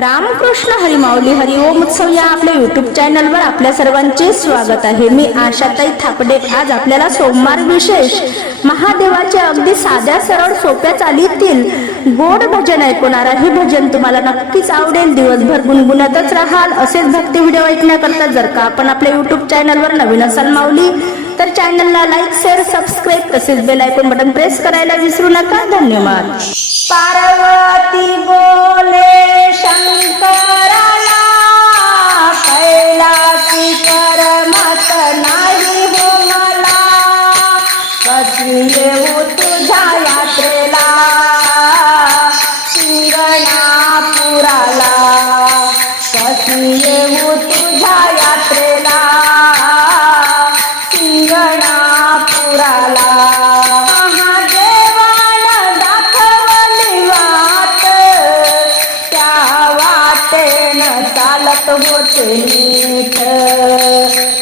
रामकृष्ण हरिमाऊली हरिओम उत्सव या आपल्या युट्यूब चॅनलवर आपल्या सर्वांचे स्वागत आहे. मी आशाताई थापडे. आज आपल्याला सोमवार विशेष महादेवाचे अगदी साध्या सरळ सोप्या चालीतील गोड भजन ऐकवणार हे भजन तुम्हाला नक्कीच आवडेल. दिवसभर गुणगुणतच राहाल. असेच भक्ती व्हिडिओ ऐकण्याकरता जर का आपण आपल्या युट्यूब चॅनलवर नवीन असाल माऊली तर चॅनलला लाईक शेअर सबस्क्राईब तसेच बेल आयकॉन बटन प्रेस करायला विसरू नका. धन्यवाद. पार्वती बोले शंकराला कैलासी करमत नाही हो मला. कशी येऊ हो तुझ्या मन चालत होते नीट.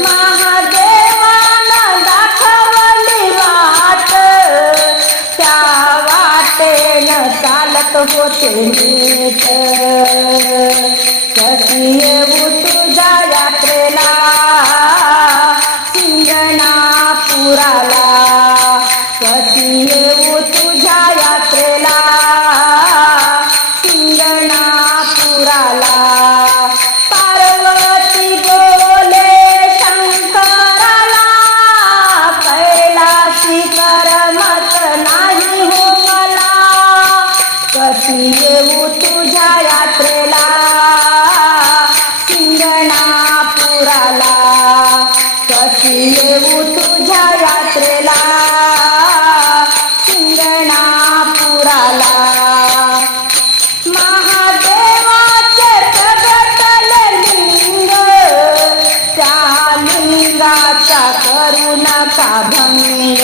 महादेवानं दाखवली वाट. त्या वाटेनं चालत होते नीट. कशी येऊ तुझ्या यात्रेला? सिंगणापुराला नका भंग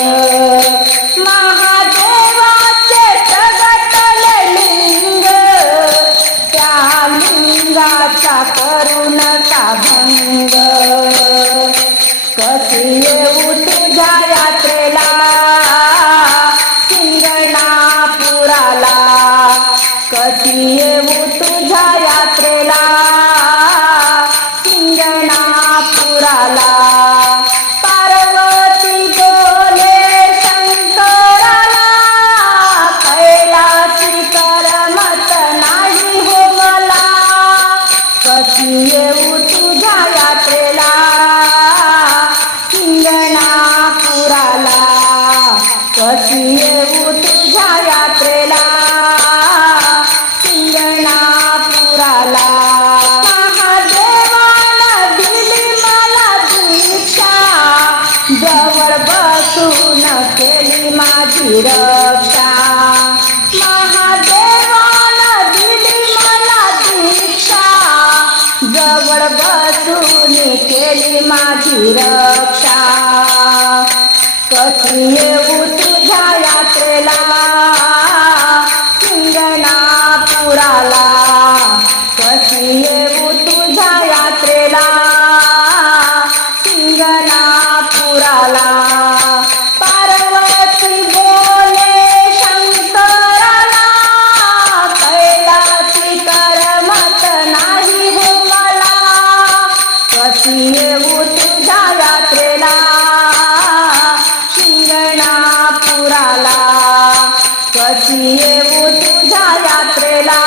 महादेवाचे प्रगटले लिंग त्या लिंगाचा करू नका भंग. कशी येऊ तुझ्या यात्रेला सिंगणापुराला? कशी येऊ माझी रक्षा दिली मला दीक्षा. जवळ बसून केली माझी रक्षा. कशी येऊ तुझ्या यात्रेला? कशी येऊ तुझ्या यात्रेला. शिंगणापुराला. कशी येऊ तुझ्या यात्रेला.